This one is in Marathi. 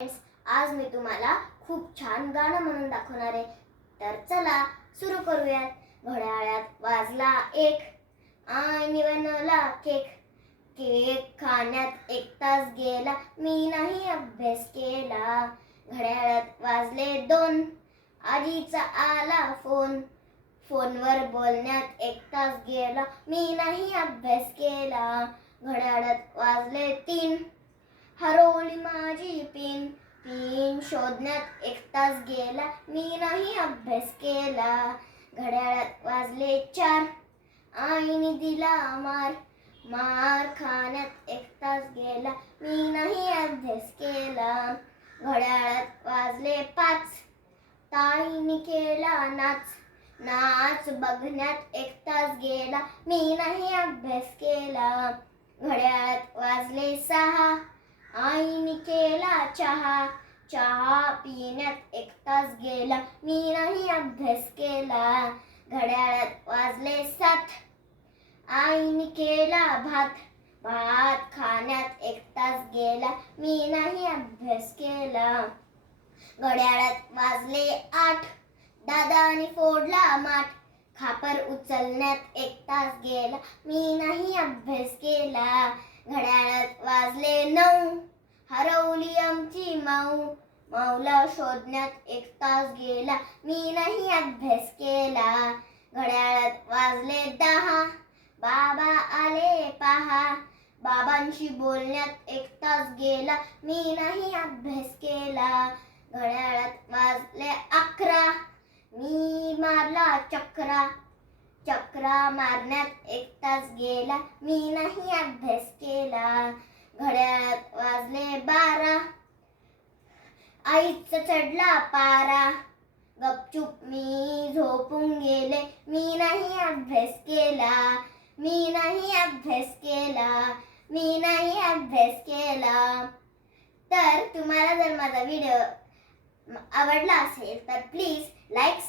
फ्रेंड्स आज मी तुम्हाला खूप छान गाणं म्हणून दाखवणार आहे. तर चला सुरू करूयात. घड्याळ्यात वाजला एक आणि बनवला केक. केक खाण्यात एक तास गेला मी नाही अभ्यास केला. घड्याळ्यात वाजले दोन आजीचा आला फोन. फोनवर बोलण्यात एक तास गेला मी नाही अभ्यास केला. घड्याळात वाजले तीन हरवली माझी पिन पिन शोधण्यात एक तास गेला. मी नाही अभ्यास केला. घड्याळात वाजले चार. आईने दिला मार. मार खाण्यात एक तास गेला. मी नाही अभ्यास केला. घड्याळात वाजले पाच. ताईने केला नाच. नाच बघण्यात एक तास गेला. मी नाही अभ्यास केला. घड्याळात वाजले सहा. चहा चहा पिण्यात एक तास गेला. मी नाही अभ्यास केला. घड्याळात वाजले सात. आईने केला भात. भात खाण्यात एक तास गेला. मी नाही अभ्यास केला. घड्याळात वाजले आठ. दादाने फोडला माठ. खापर उचलण्यात एक तास गेला. मी नाही अभ्यास केला. घड्याळात वाजले नऊ. हरवली आमची माऊ. माऊला शोधण्यात एक तास गेला. मी नाही अभ्यास केला. घड्याळात वाजले दहा. बाबा आले पहा. बाबांशी बोलण्यात एक तास गेला. मी नाही अभ्यास केला. घड्याळात वाजले अकरा. मी मारला चक्रा. चक्रा मारण्यात एक तास गेला. मी नाही अभ्यास केला. घड्याळात वाजले बारा. आईचा चढला पारा. गपचूप मी झोपून गेले. मी नाही अभ्यास केला. मी नाही अभ्यास केला. मी नाही अभ्यास केला. तर तुम्हाला जर माझा व्हिडिओ आवडला असेल तर प्लीज लाईक